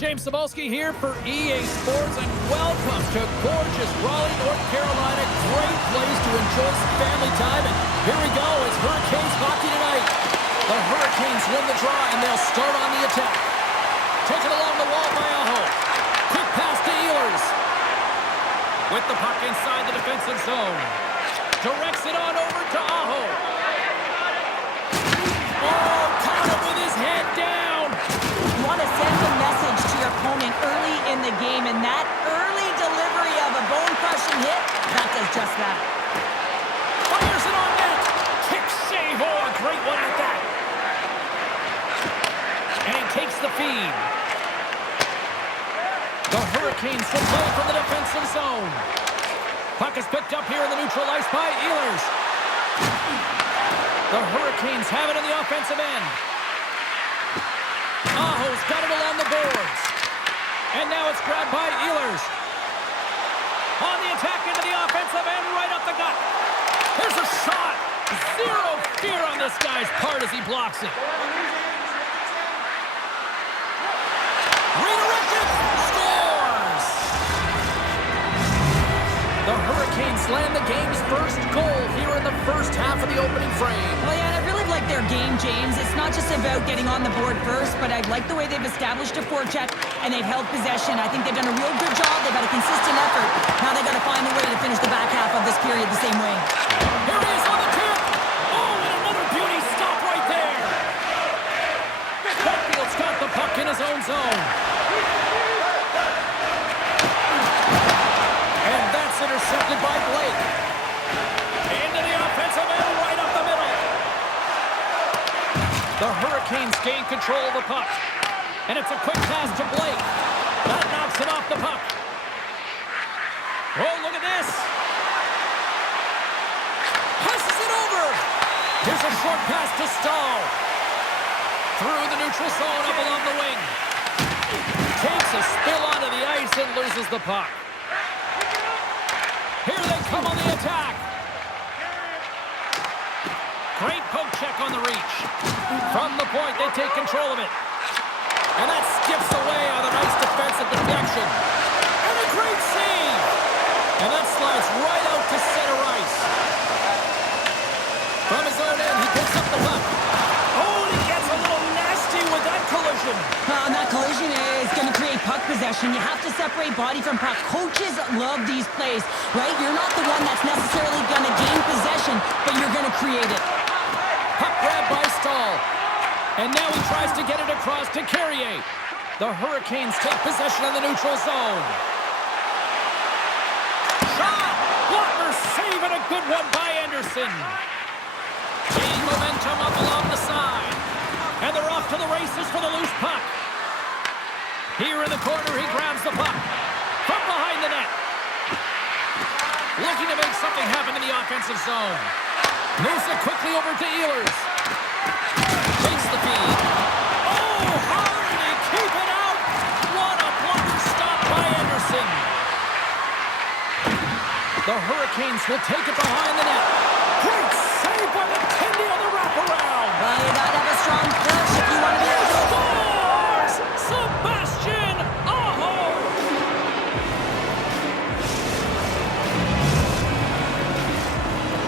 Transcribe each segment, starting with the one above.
James Cebulski here for EA Sports, and welcome to gorgeous Raleigh, North Carolina. Great place to enjoy some family time, and here we go. It's Hurricanes hockey tonight. The Hurricanes win the draw, and they'll start on the attack. Taken along the wall by Aigeu. Quick pass to Ehlers. With the puck inside the defensive zone. Directs it on over to Aigeu. Oh, caught him with his head down. You want to send a message to your opponent early in the game, and that early delivery of a bone-crushing hit, that does just that. Fires it on net. Kick save. Oh, a great one at that. And he takes the feed. The Hurricanes will play from the defensive zone. Puck is picked up here in the neutral ice by Ehlers. The Hurricanes have it in the offensive end. Aigeu's got it along the boards. And now it's grabbed by Ehlers. On the attack into the offensive end, right up the gut. Here's a shot. Zero fear on this guy's part as he blocks it. Redirected. Scores! The Hurricanes land the game's first goal here in the first half of the opening frame. Well, yeah, I really like their game, James. It's not just about getting on the board first, but I like the way they've established a forecheck and they've held possession. I think they've done a real good job. They've had a consistent effort. Now they've got to find a way to finish the back half of this period the same way. Here he is on the tip. Oh, and another beauty stop right there. Hatfield's got the puck in his own zone. And that's intercepted by Blake. Into the offensive end, right up the middle. The Hurricanes gain control of the puck. And it's a quick pass to Blake. That knocks it off the puck. Oh, look at this. Passes it over. Here's a short pass to Stahl. Through the neutral zone up along the wing. Takes a spill onto the ice and loses the puck. Here they come on the attack. Great poke check on the reach. From the point, they take control of it. And that skips away on a nice defensive deflection. And a great save. And that slides right out to center ice. From his own end, he picks up the puck. Oh, and he gets a little nasty with that collision. And that collision is going to create puck possession. You have to separate body from puck. Coaches love these plays, right? You're not the one that's necessarily going to gain possession, but you're going to create it. Puck grab by Stahl. And now he tries to get it across to Carrier. The Hurricanes take possession of the neutral zone. Shot! Blocker save, and a good one by Anderson. Gaining momentum up along the side. And they're off to the races for the loose puck. Here in the corner, he grabs the puck. From behind the net. Looking to make something happen in the offensive zone. Moves it quickly over to Ehlers. Takes the feed. Oh, how did he keep it out? What a blocker stop by Anderson. The Hurricanes will take it behind the net. Great save by the Tindy on the wraparound. Well, you got to have a strong push if you want to be able to... Scores! Sebastian Aigeu!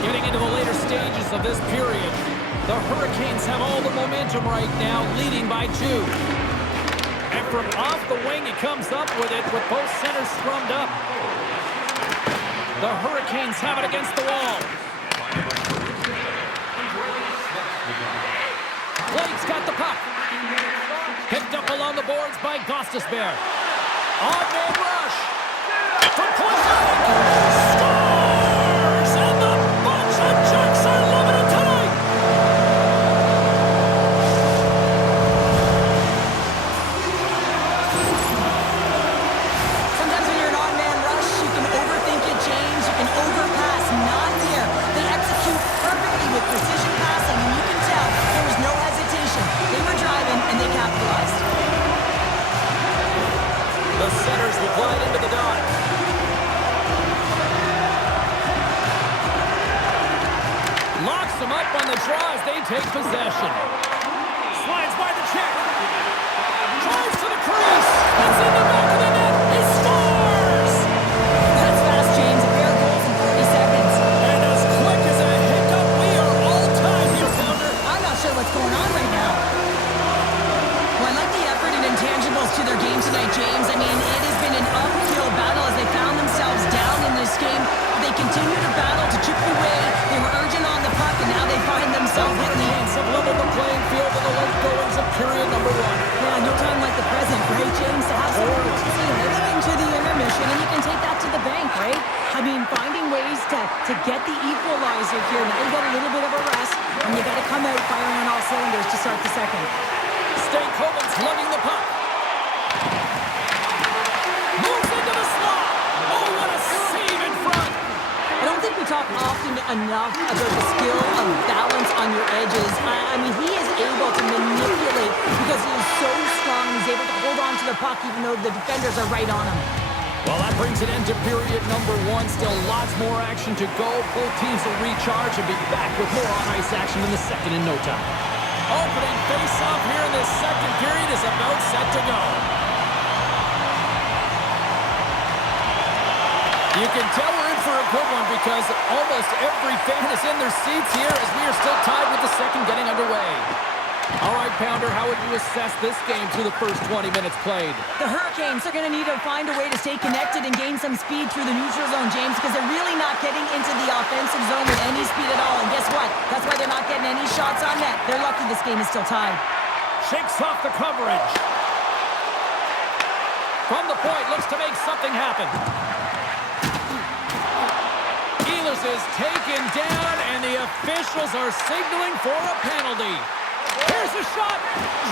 Getting into the later stages of this period, the Hurricanes have all the momentum right now, leading by 2. And from off the wing, he comes up with it with both centers scrummed up. The Hurricanes have it against the wall. Blake's got the puck. Picked up along the boards by Gostisbehere. On-man rush. From point blank. Scores! And the bunch of Jacks are loving it tonight. Sometimes when you're an on-man rush, you can overthink it, James. You can overpass. Not here. They execute perfectly with precision passing, and you can tell there was no hesitation. They were driving, and they capitalized. The centers will glide into the dot. Locks them up on the draw as they take possession. Slides by the check. Drives to the crease. It's in the back of the net. He scores! That's fast, James. A pair of goals in 40 seconds. And as quick as a hiccup, we are all tied here, Pounder. I'm not sure what's going on right now. Well, I like the effort and intangibles to their game tonight, James. I mean, it has been an uphill battle as they found themselves down in this game. They continue to battle to chip away. They were urgent on the puck, and now they find themselves hitting the Hurricanes have leveled the playing field in the late goings of period number 1. Yeah, no time like the present, right, James? To have some urgency heading into the intermission, and you can take that to the bank, right? I mean, finding ways to get the equalizer here. Now you got a little bit of a rest, and you got to come out firing on all cylinders to start the second. Stankoven's lugging the puck. Moves into the slot. Oh, what a save in front. I don't think we talk often enough about the skill of balance on your edges. I mean, he is able to manipulate because he is so strong. He's able to hold on to the puck even though the defenders are right on him. Well, that brings an end to period number 1. Still lots more action to go. Both teams will recharge and be back with more on-ice action in the second in no time. Opening face-off here in this second period is about set to go. You can tell we're in for a good one because almost every fan is in their seats here as we are still tied with the second getting underway. All right, Pounder, how would you assess this game through the first 20 minutes played? The Hurricanes are going to need to find a way to stay connected and gain some speed through the neutral zone, James, because they're really not getting into the offensive zone with any speed at all. And guess what? That's why they're not getting any shots on net. They're lucky this game is still tied. Shakes off the coverage. From the point, looks to make something happen. Ehlers is taken down, and the officials are signaling for a penalty. Here's a shot.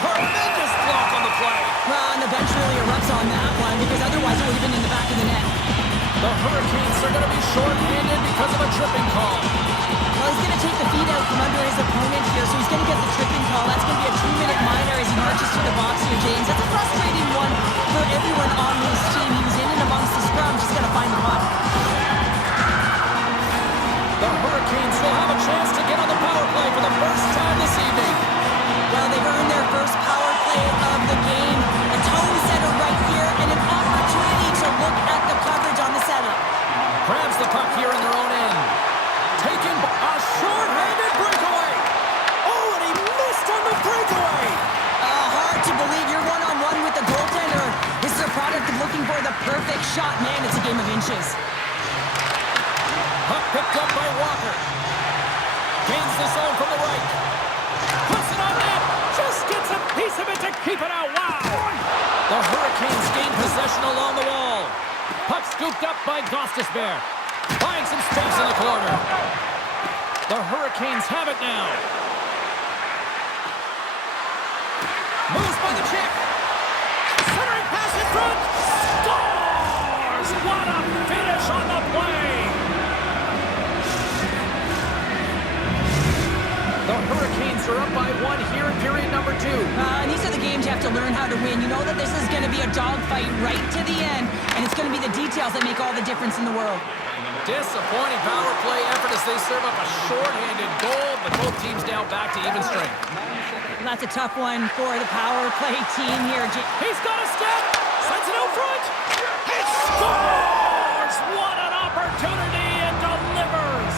Tremendous block on the play. Well, and the bench really erupts on that one because otherwise it would have been in the back of the net. The Hurricanes are going to be short-handed because of a tripping call. Well, he's going to take the feet out from under his opponent here, so he's going to get the tripping call. That's going to be a 2-minute minor as he marches to the box here, James. That's a frustrating one for everyone on his team. He was in and amongst the scrum, just got to find the puck. The Hurricanes will have a chance to get on the power play for the first time this evening. Well, they've earned their first power play of the game. A tone setter right here and an opportunity to look at the coverage on the setup. Grabs the puck here in their own end. Taken a short-handed breakaway. Oh, and he missed on the breakaway. Hard to believe you're one-on-one with the goaltender. This is a product of looking for the perfect shot. Man, it's a game of inches. Puck picked up by Walker. Gains the zone from the right. Puts it on net. Just gets a piece of it to keep it out. Wow. The Hurricanes gain possession along the wall. Puck scooped up by Gostisbehere. Finds some space in the corner. The Hurricanes have it now. Moves by the check. Centering pass in front. Scores! What a finish on the play. The Hurricanes are up by 1 here in period number 2. And these are the games you have to learn how to win. You know that this is going to be a dogfight right to the end, and it's going to be the details that make all the difference in the world. Disappointing power play effort as they serve up a short-handed goal, but both teams now back to even strength. Well, that's a tough one for the power play team here. He's got a step, sends it out front, he scores! What an opportunity, and delivers!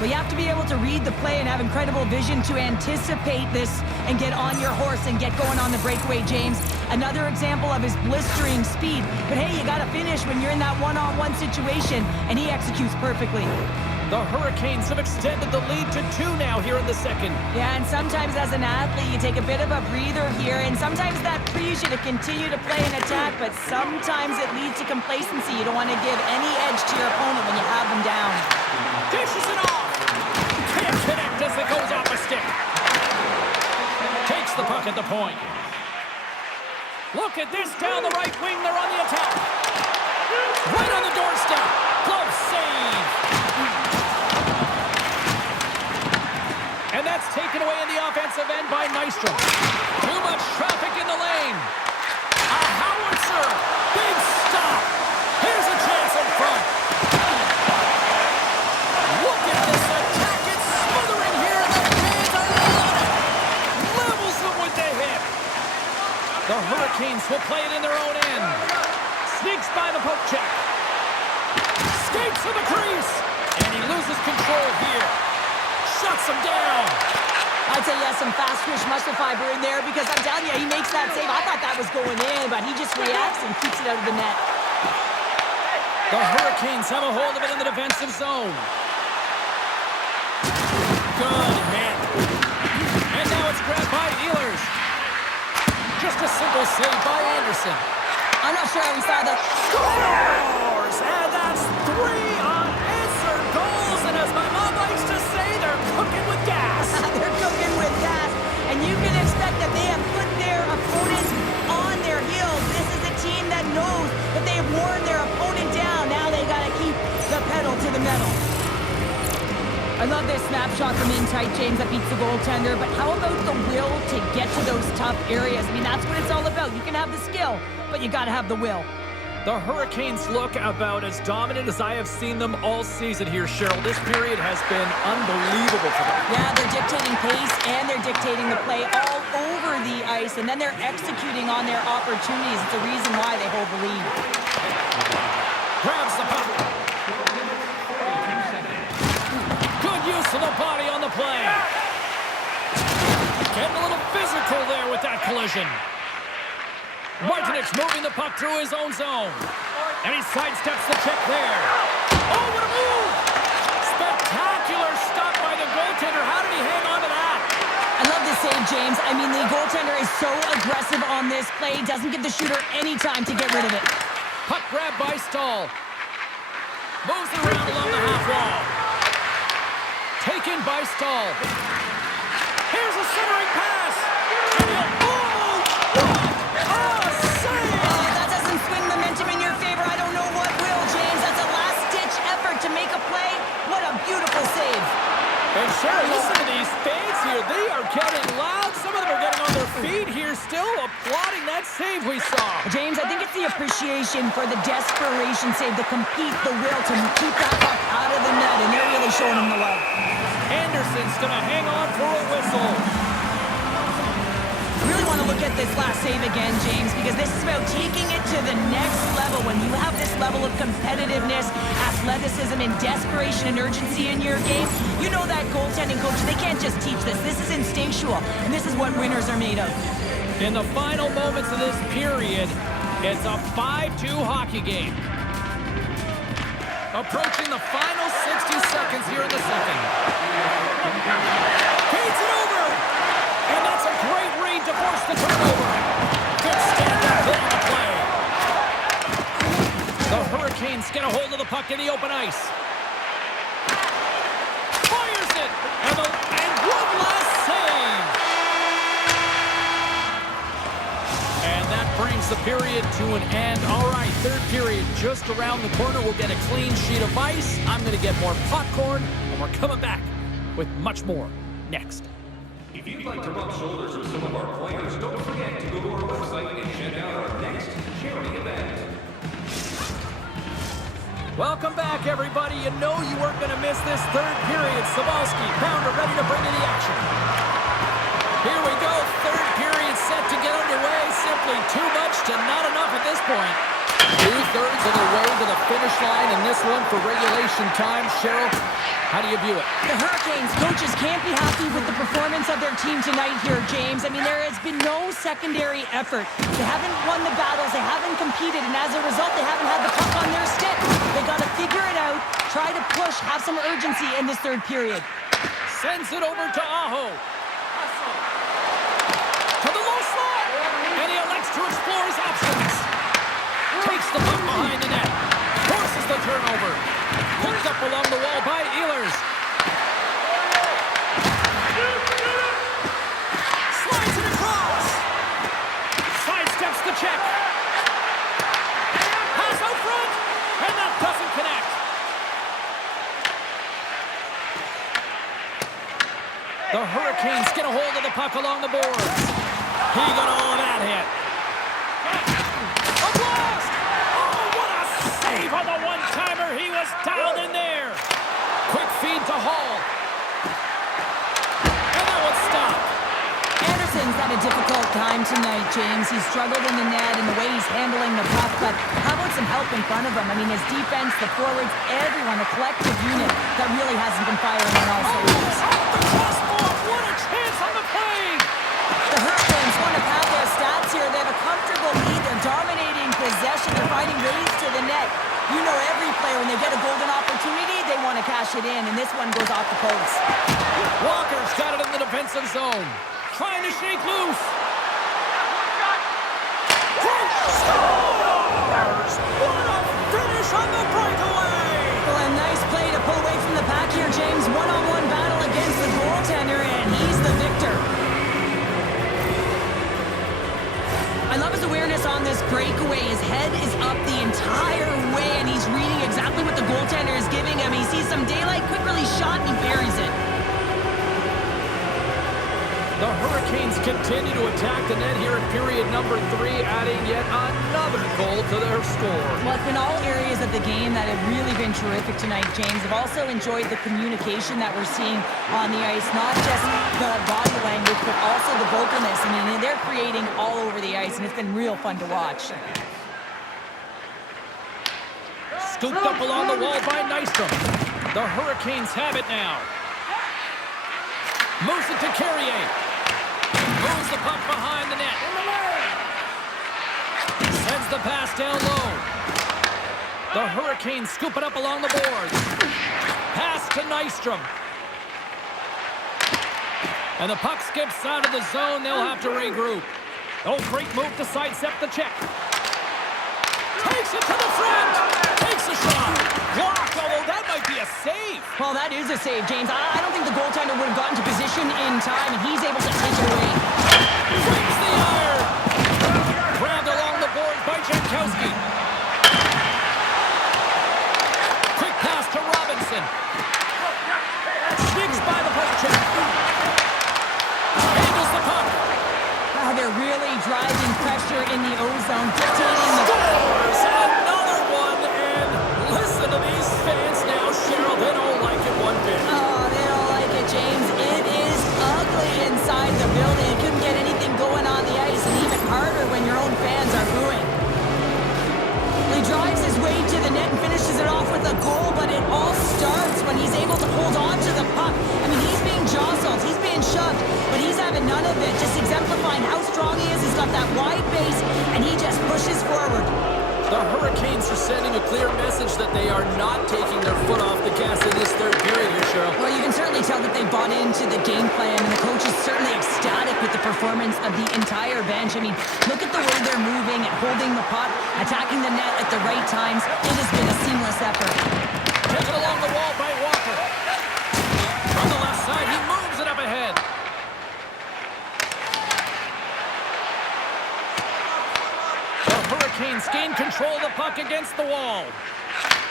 Well, you have to be able to read the play and have incredible vision to anticipate this and get on your horse and get going on the breakaway, James. Another example of his blistering speed. But hey, you got to finish when you're in that one-on-one situation, and he executes perfectly. The Hurricanes have extended the lead to 2 now here in the second. Yeah, and sometimes as an athlete, you take a bit of a breather here, and sometimes that frees you to continue to play and attack, but sometimes it leads to complacency. You don't want to give any edge to your opponent when you have them down. Dishes it off. Can't connect as it goes off a stick. Takes the puck at the point. Look at this down the right wing. They're on the attack. Right on the doorstep. Glove save. And that's taken away in the offensive end by Nystrom. Too much traffic in the lane. A howitzer. Big stop. Here's a chance in front. The Hurricanes will play it in their own end. Sneaks by the poke check. Skates to the crease. And he loses control here. Shuts him down. I'd say he has some fast twitch muscle fiber in there because I'm telling you, he makes that save. I thought that was going in, but he just reacts and keeps it out of the net. The Hurricanes have a hold of it in the defensive zone. Good hit. And now it's grabbed by Ehlers. Just a simple save by Anderson. I'm not sure how he saw that. Scores! And that's 3 unanswered goals. And as my mom likes to say, they're cooking with gas. They're cooking with gas. And you can expect that they have put their opponents on their heels. This is a team that knows that they have worn their opponent down. Now they got to keep the pedal to the metal. I love this snapshot from in tight, James, that beats the goaltender. But how about the will to get to those tough areas? I mean, that's what it's all about. You can have the skill, but you got to have the will. The Hurricanes look about as dominant as I have seen them all season here, Cheryl. This period has been unbelievable for them. Yeah, they're dictating pace and they're dictating the play all over the ice, and then they're executing on their opportunities. It's the reason why they hold the lead. Grabs the puck. Good use of the body on the play. Getting a little physical there with that collision. Martinez moving the puck through his own zone. And he sidesteps the check there. Oh, what a move! Spectacular stop by the goaltender. How did he hang on to that? I love this save, James. I mean, the goaltender is so aggressive on this play. Doesn't give the shooter any time to get rid of it. Puck grab by Stahl. Moves it around along the half wall. Taken by Stahl. Here's a centering pass. That doesn't swing momentum in your favor. I don't know what will, James. That's a last-ditch effort to make a play. What a beautiful save. And sure, listen to these fans here. They are getting loud. Some of them are getting on their feet here, still applauding that save we saw. James, I think it's the appreciation for the desperation save, the compete, the will to keep that puck out of the net, and they're really showing him the love. Anderson's going to hang on for a whistle. I really want to look at this last save again, James, because this is about taking it to the next level. When you have this level of competitiveness, athleticism, and desperation and urgency in your game, you know that goaltending coach, they can't just teach this. This is instinctual, and this is what winners are made of. In the final moments of this period, it's a 5-2 hockey game. Approaching the final 60 seconds here in the second. Feeds it over! And that's a great read to force the turnover. Good stand-up hit on the play. The Hurricanes get a hold of the puck in the open ice. Fires it! And one last save! And that brings the period to an end. All right, third period just around the corner. We'll get a clean sheet of ice. I'm going to get more popcorn, and we're coming back with much more next. If you'd like to rub shoulders with some of our players, don't forget to go to our website and check out our next charity event. Welcome back, everybody. You know you weren't going to miss this third period. Sabalski, Pounder ready to bring in the action. Here we go. Third period set to get underway. Simply too much to not enough at this point. 2/3 of the way to the finish line in this one for regulation time. Cheryl, how do you view it? The Hurricanes coaches can't be happy with the performance of their team tonight here, James. I mean, there has been no secondary effort. They haven't won the battles. They haven't competed. And as a result, they haven't had the puck on their stick. They got to figure it out, try to push, have some urgency in this third period. Sends it over to Aho. To the low slot. And he elects to explore his options. Takes the puck behind the net. Forces the turnover. Picked up along the wall by Ehlers. Slides it across. Sidesteps the check. Pass out front. And that doesn't connect. The Hurricanes get a hold of the puck along the boards. He got all of that hit. A blast! Oh, what a save on the one-timer. He was dialed in there. Quick feed to Hall. And that one stopped. Anderson's had a difficult time tonight, James. He's struggled in the net and the way he's handling the puck, but how about some help in front of him? I mean, his defense, the forwards, everyone, a collective unit that really hasn't been firing on all cylinders. The crossbar! What a chance on the play! The Hurricanes want to pad their stats here. They have a comfortable lead. They're dominating possession. They're finding ways to the net. You know every player, when they get a golden opportunity, they want to cash it in, and this one goes off the post. Walker's got it in the defensive zone. Trying to shake loose. Scores! What a finish on the breakaway! Well, a nice play to pull away from the pack here, James. One-on-one battle against the goaltender, and he's the victor. I love his awareness on this breakaway. His head is up the entire way, and he's reading exactly what the goaltender is giving him. He sees some daylight, quick release shot, and he buries it. The Hurricanes continue to attack the net here in period number 3, adding yet another goal to their score. Well, it's been all areas of the game that have really been terrific tonight, James. I've also enjoyed the communication that we're seeing on the ice, not just the body language, but also the vocalness. I mean, they're creating all over the ice, and it's been real fun to watch. Scooped up along the wall by Nystrom. The Hurricanes have it now. Moves it to Carrier. Moves the puck behind the net. Sends the pass down low. The Hurricanes scoop it up along the boards. Pass to Nystrom. And the puck skips out of the zone. They'll have to regroup. Oh, great move to sidestep the check. Takes it to the front. Takes a shot. Blocked, although that might be a save. Well, that is a save, James. I don't think the goaltender would have gotten to position in time, and he's able to take it away. Breaks the iron. Grabbed along the boards by Jankowski. Quick pass to Robinson. Sneaks by the post check. Handles the puck. Wow, they're really driving pressure in the O-zone, dictating the... Scores another one, and listen to these fans now, Cheryl. They don't like it one bit. Oh, they don't like it, James. It is ugly inside the building. You couldn't get anything going on the ice, and even harder when your own fans are booing. He drives his way to the net and finishes it off with a goal, but it all starts when he's able to hold on to the puck. I mean, he's being jostled, he's being shoved, but he's having none of it, just exemplifying how strong he is. He's got that wide base, and he just pushes forward. The Hurricanes are sending a clear message that they are not taking their foot off the gas in this third period here, Cheryl. Well, you can certainly tell that they bought into the game plan, and the coach is certainly ecstatic with the performance of the entire bench. I mean, look at the way they're moving and holding the puck, attacking the net at the right times. It has been a seamless effort. Taken along the wall by Walker. On the left side, he moves it up ahead. The Hurricanes gain control of the puck against the wall.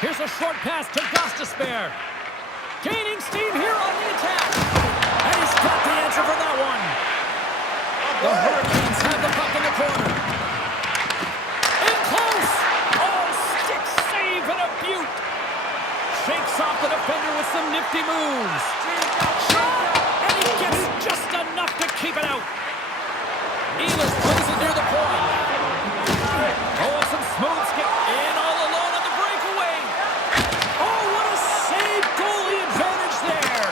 Here's a short pass to Gostisbehere. Gaining steam here on the attack. And he's got the answer for that one. The Hurricanes have the puck in the corner. In close. Oh, stick save and a beaut. Shakes off the defender with some nifty moves. And he gets just enough to keep it out. Elis plays it near the point. Oh, some smooth skip in all alone on the breakaway. Oh, what a save, goalie advantage there.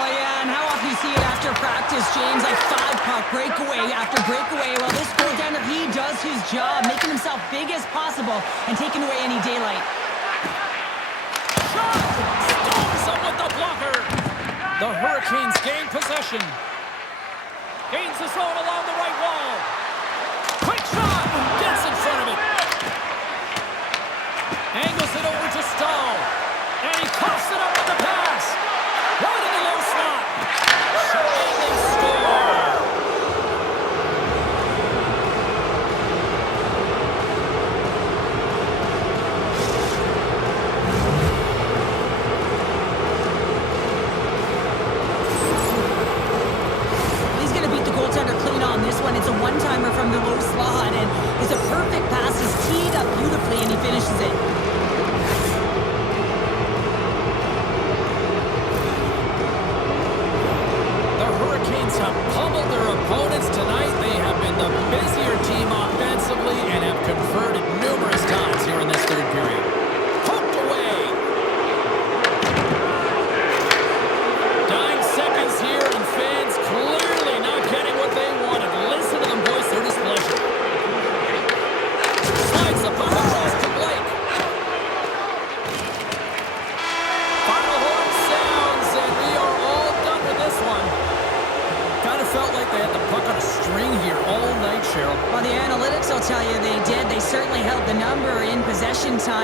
Oh, yeah, and how often you see it after practice, James, like 5-puck breakaway after breakaway. Well, this goaltender, he does his job, making himself big as possible and taking away any daylight. Shot! Stones up with the blocker. The Hurricanes gain possession. Gains the zone along the right wall. Quick shot! Gets in front of it. Angles it over to Stahl. And he coughs it up with the pass. Right in the low slot. And they score. He's going to beat the goaltender clean on this one. It's a Well, the analytics will tell you they did. They certainly held the number in possession time.